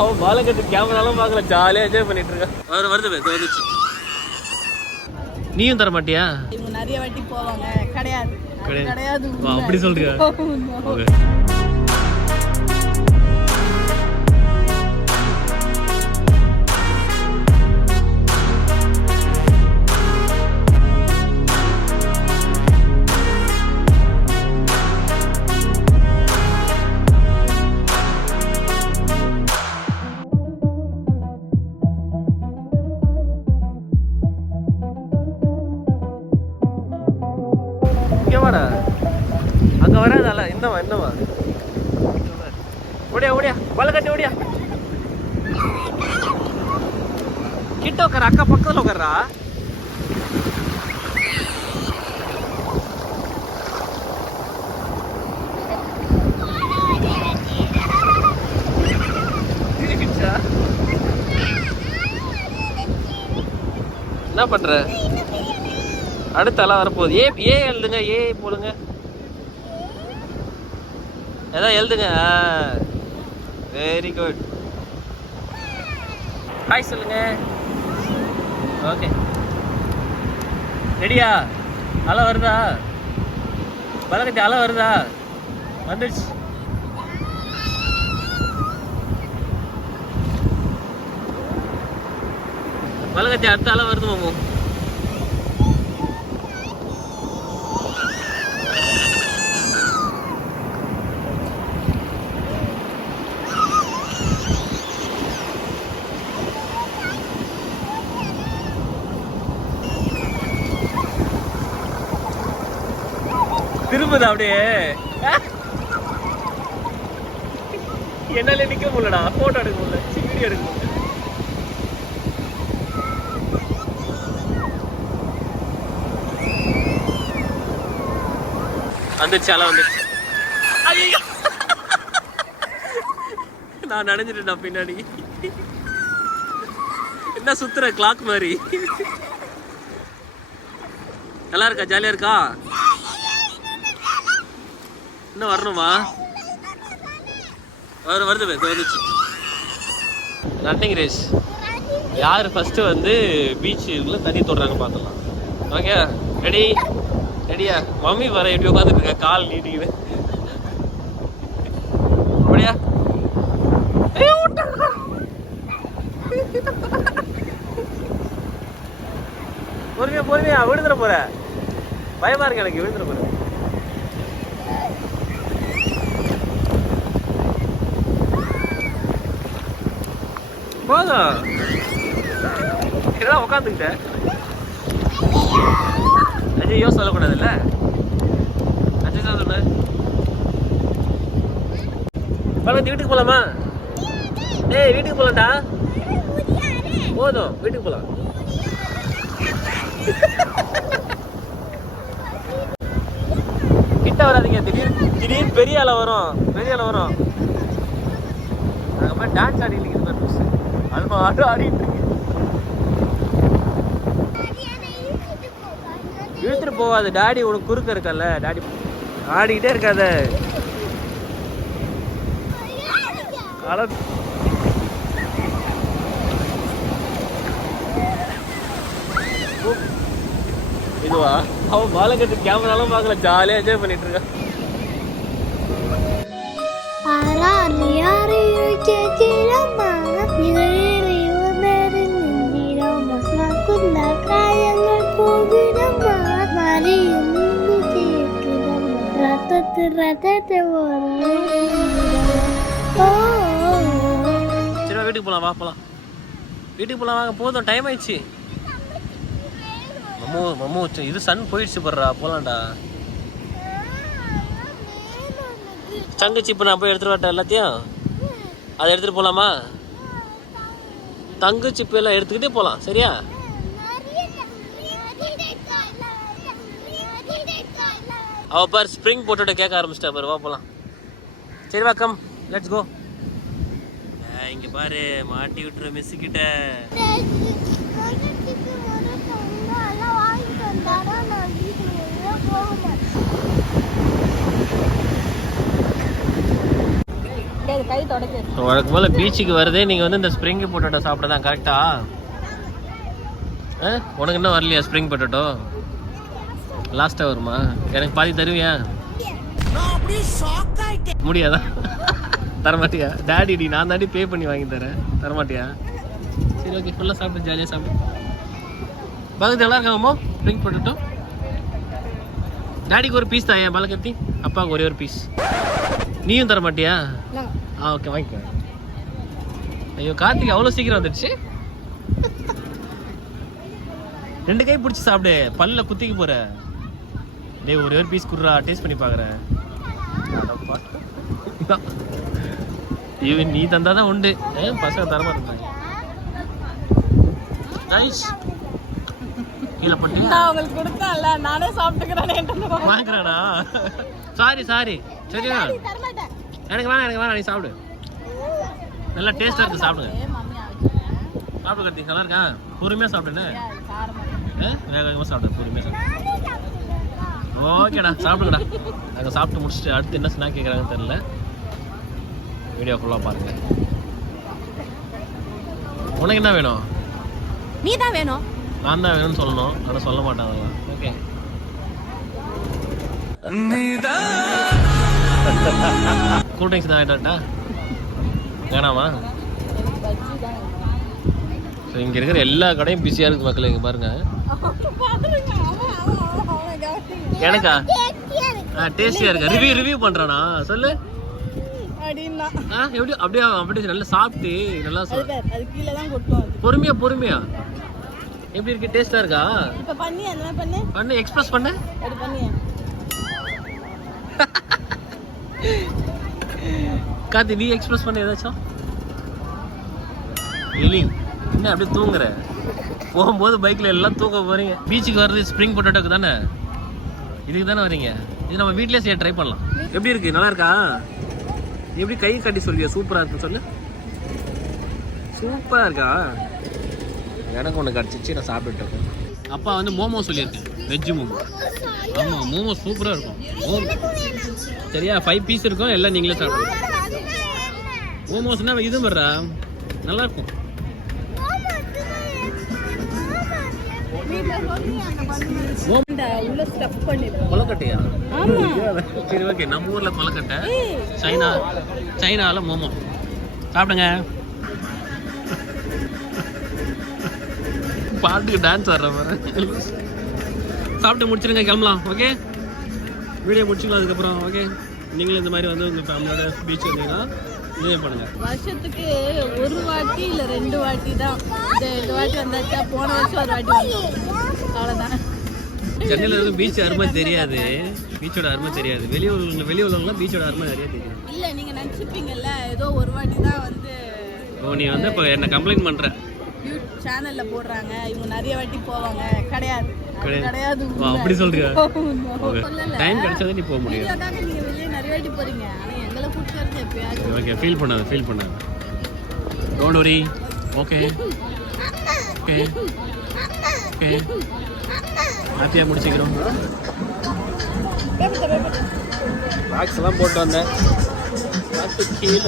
அவன் பாலகத்து கேமராலாம் பார்க்கல, ஜாலியாக என்ஜாய் பண்ணிட்டு இருக்கான். வருது வந்துச்சு. நீயும் தர மாட்டியா? இவங்க நிறைய வாட்டி போவாங்க. கிடையாது. அப்படி சொல்றியா? அங்க வராதால என்னவா ஓடியா வலை கட்டி ஓடியா. கிட்ட உட்கார, அக்கா பக்கத்துல உட்காரா. என்ன பண்ற? அடுத்த எல்லாம் வரப்போகுது. ஏ எழுதுங்க, ஏ போடுங்க, ஏதாவது எழுதுங்க. Very good. ஹாய் சொல்லுங்க. ஓகே, ரெடியா? அலை வருதா? பலகத்தி அலை வருதா? வந்துடுச்சு. பலகத்தி அடுத்த அலை வருது மாமு. திரும்புது அப்படியே. என்னால நிக்க முடியலடா, போட்டோ எடுக்க முடியல, வீடியோ எடுக்க முடியல. வந்துச்சு, அலை வந்துச்சு. ஐயோ, நான் நனைஞ்சிட்டேன் பின்னாடி. என்ன சுத்துற கிளாக் மாதிரி? நல்லா இருக்கா? ஜாலியா இருக்கா? இன்னும் வரணுமா? வருது வந்துச்சு. Running race. யார் ஃபர்ஸ்ட் வந்து பீச்சுக்குள்ள தண்ணி தொடுறாங்க பார்க்கலாம். ஓகே, ரெடியா? மம்மி வர எப்படி உட்காந்துட்டு இருக்க, கால் நீட்டிக்குது. அப்படியா? பொறுமையா விழுந்துட போற. பயமா இருக்கு எனக்கு, விழுந்துட போற. போதும், இதெல்லாம் உட்காந்துக்கிட்டேன். ஐயோ சொல்லக்கூடாதுல்ல. அஜய் தான் சொல்லு. பழகத்தி வீட்டுக்கு போலாமா? ஏய், வீட்டுக்கு போலாம்டா. போதும், வீட்டுக்கு போலாம். கிட்ட வராதிங்க, திடீர்னு பெரிய அலை வரும். அதுக்கப்புறம் டான்ஸ் ஆடிட்டு அல்வா ஆடிட்டு இருக்கு. இழுத்துட்டு போவாது டாடி, உனக்கு குறுக்க இருக்கல. டாடி ஆடிக்கிட்டே இருக்காத. இதுவா? அவன் பாலகத்து கேமராலாம் பார்க்கல, ஜாலியாக என்ஜாய் பண்ணிட்டு இருக்கான். சரி, வீட்டுக்கு போலாம், வா போலாம். வீட்டுக்கு போலாம், வாங்க. போதும், டைம் ஆயிடுச்சு. மம்மு இது சன் போயிடுச்சு படுறா, போலாம்டா. தங்கச்சி இப்போ நான் போய் எடுத்துட்டு வரட்டேன் எல்லாத்தையும். அதை எடுத்துட்டு போலாமா? தங்கு சிப்பு எல்லாம் எடுத்துக்கிட்டே போலாம், சரியா? அவ பார் ஸ்ப்ரிங் போட்டோட கேட்க ஆரம்பிச்சிட்டா பாரு. வா போலாம். சரி வா, கம் லெட்ஸ் கோ. இங்க பாரு, மாட்டி விட்டுற மிஸ் கிட்ட. கை தொடக்க. வழக்கு போல் பீச்சுக்கு வருதே நீங்கள் வந்து இந்த ஸ்ப்ரிங் பொட்டேட்டோ சாப்பிட தான் கரெக்டா? உனக்கு இன்னும் வரலையா ஸ்ப்ரிங் பொட்டேட்டோ? லாஸ்ட்டாக வருமா? எனக்கு பாதி தருவியா? முடியாதா? தரமாட்டியா? டேடி நான் தாண்டி பே பண்ணி வாங்கி தரேன், தரமாட்டியா? சரி ஓகே, ஃபுல்லாக சாப்பிட்டு ஜாலியாக சாப்பிடு. பக்கத்து நல்லா இருக்காங்கம்மா ஸ்ப்ரிங் பொட்டேட்டோ? டேடிக்கு ஒரு பீஸ் தான், என் பழக்கத்தி அப்பாவுக்கு ஒரே ஒரு பீஸ். நீயும் தர மாட்டியா? ஓகே வாங்கிக்கோ. ஐயோ கார்த்திக் அவ்வளோ சீக்கிரம் வந்துடுச்சு. 2 கை பிடிச்சி சாப்பிடு, பல்ல குத்திக்க போற. டேய் ஒரே ஒரு பீஸ் குடுறா, டேஸ்ட் பண்ணி பார்க்குறேன். நீ தந்தாதான் உண்டு, பசங்க தரமா இருந்தாங்க. கீழே பட்டு உங்களுக்கு கொடுத்தேன்ல, நானே சாப்பிட்டுக்கிறேன். வாங்குறானா? சாரி சரியா? எனக்கு வேணாம், நீ சாப்பிடு. நல்லா டேஸ்டா இருக்கு, சாப்பிடுங்க. சாப்பிடு கத்தி, நல்லா இருக்கா? பொறுமையா சாப்பிடுன்னு. வேக வேகமாக சாப்பிடு, பொறுமையா சாப்பிடு. ஓகேடா, சாப்பிடுங்கடா. நாங்கள் சாப்பிட்டு முடிச்சுட்டு அடுத்து என்ன ஸ்நாக் கேட்குறாங்கன்னு தெரியல. வீடியோ ஃபுல்லாக பாருங்க. உனக்கு என்ன வேணும்? நீ தான் வேணும். நான் தான் வேணும்னு சொல்லணும், ஆனால் சொல்ல மாட்டேன் அதெல்லாம். ஓகே கூல் ட்ரிங்க்ஸ் தான் ஆகிட்டாட்டா? வேணாமா? ஸோ இங்கே இருக்கிற எல்லா கடையும் பிஸியாக இருக்குது மக்கள். இங்கே பாருங்க. எனக்கா? டேஸ்டியாக இருக்கா? ரிவ்யூ பண்ணுறானா? சொல்லு. எப்படி அப்படியே நல்லா சாப்பிட்டு நல்லா பொறுமையா எப்படி இருக்கு? டேஸ்டா இருக்கா? பண்ணு எக்ஸ்பிரஸ் பண்ணு. கார்த்தி நீ எக்ஸ்பிரஸ் பண்ண ஏதாச்சும். என்ன அப்படியே தூங்குற? போகும்போது பைக்ல எல்லாம் தூங்க போறீங்க. பீச்சுக்கு வர்றது ஸ்ப்ரிங் பொட்டேட்டோக்கு தானே, இதுக்கு தானே வரீங்க. இது நம்ம வீட்லயே செய்ய ட்ரை பண்ணலாம். எப்படி இருக்கு? நல்லா இருக்கா? எப்படி கை கட்டி சொல்லியா சூப்பரா இருக்குன்னு சொல்லு. சூப்பரா இருக்கா? எனக்கு ஒன்று கிடச்சிச்சு, நான் சாப்பிட்டுட்டு இருக்கேன். அப்பா வந்து மோமோ சொல்லியிருக்கேன், வெஜ்ஜு மோமோ. ஆமாம் மோமோ சூப்பராக இருக்கும். சரியா? 5 பீஸ் இருக்கும், எல்லாம் நீங்களே சாப்பிடுங்க. மோமோஸ்னா இது மாதிரிடா, நல்லா இருக்கும். கொலக்கட்டையா? சரி ஓகே, நம்ம ஊர்ல கொலக்கட்டை, சைனால மோமோ. சாப்பிடுங்க. பாட்டுக்கு டான்ஸ் ஆடுற மாதிரி. சாப்பிட்டு முடிச்சிருங்க, கிளம்பலாம். ஓகே வீடியோ முடிச்சுக்கலாம். அதுக்கப்புறம் ஓகே நீங்களும் இந்த மாதிரி வந்து உங்கள் ஃபேமிலியோட பீச் வந்தீங்கன்னா என்ஜாய் பண்ணுங்க. வருஷத்துக்கு ஒரு வாட்டி இல்லை 2 வாட்டி தான். இந்த வாட்டி வந்தாச்சா, போன வருஷம் ஒரு வாட்டி வந்தோம், அவ்வளோதான். சென்னையில் இருந்து பீச் அருமை தெரியாது, பீச்சோட அருமை தெரியாது. வெளியூர்லாம் பீச்சோட அருமை நிறைய தெரியும். இல்லை நீங்கள் நினச்சிப்பீங்கல்ல ஏதோ ஒரு வாட்டி தான் வந்து. நீ வந்து இப்போ என்ன கம்ப்ளைண்ட் பண்ணுற? சேனல்ல போடுறாங்க, இவங்க நிறைய வாட்டி போவாங்க. கிடையாது. அப்படி சொல்றியா? டைம் கிடைச்சா நீ போக முடியும். நீங்க வெளியே நிறைய வாட்டி போறீங்க, ஆனா எங்களை கூட்டிட்டு வரது எப்பயாவது. ஓகே ஃபீல் பண்ணாத. Don't worry. ஓகே ஹாப்பியா முடிச்சுக்கிறோம். பாக்ஸ் எல்லாம் போட்டு வந்தேன். கீழே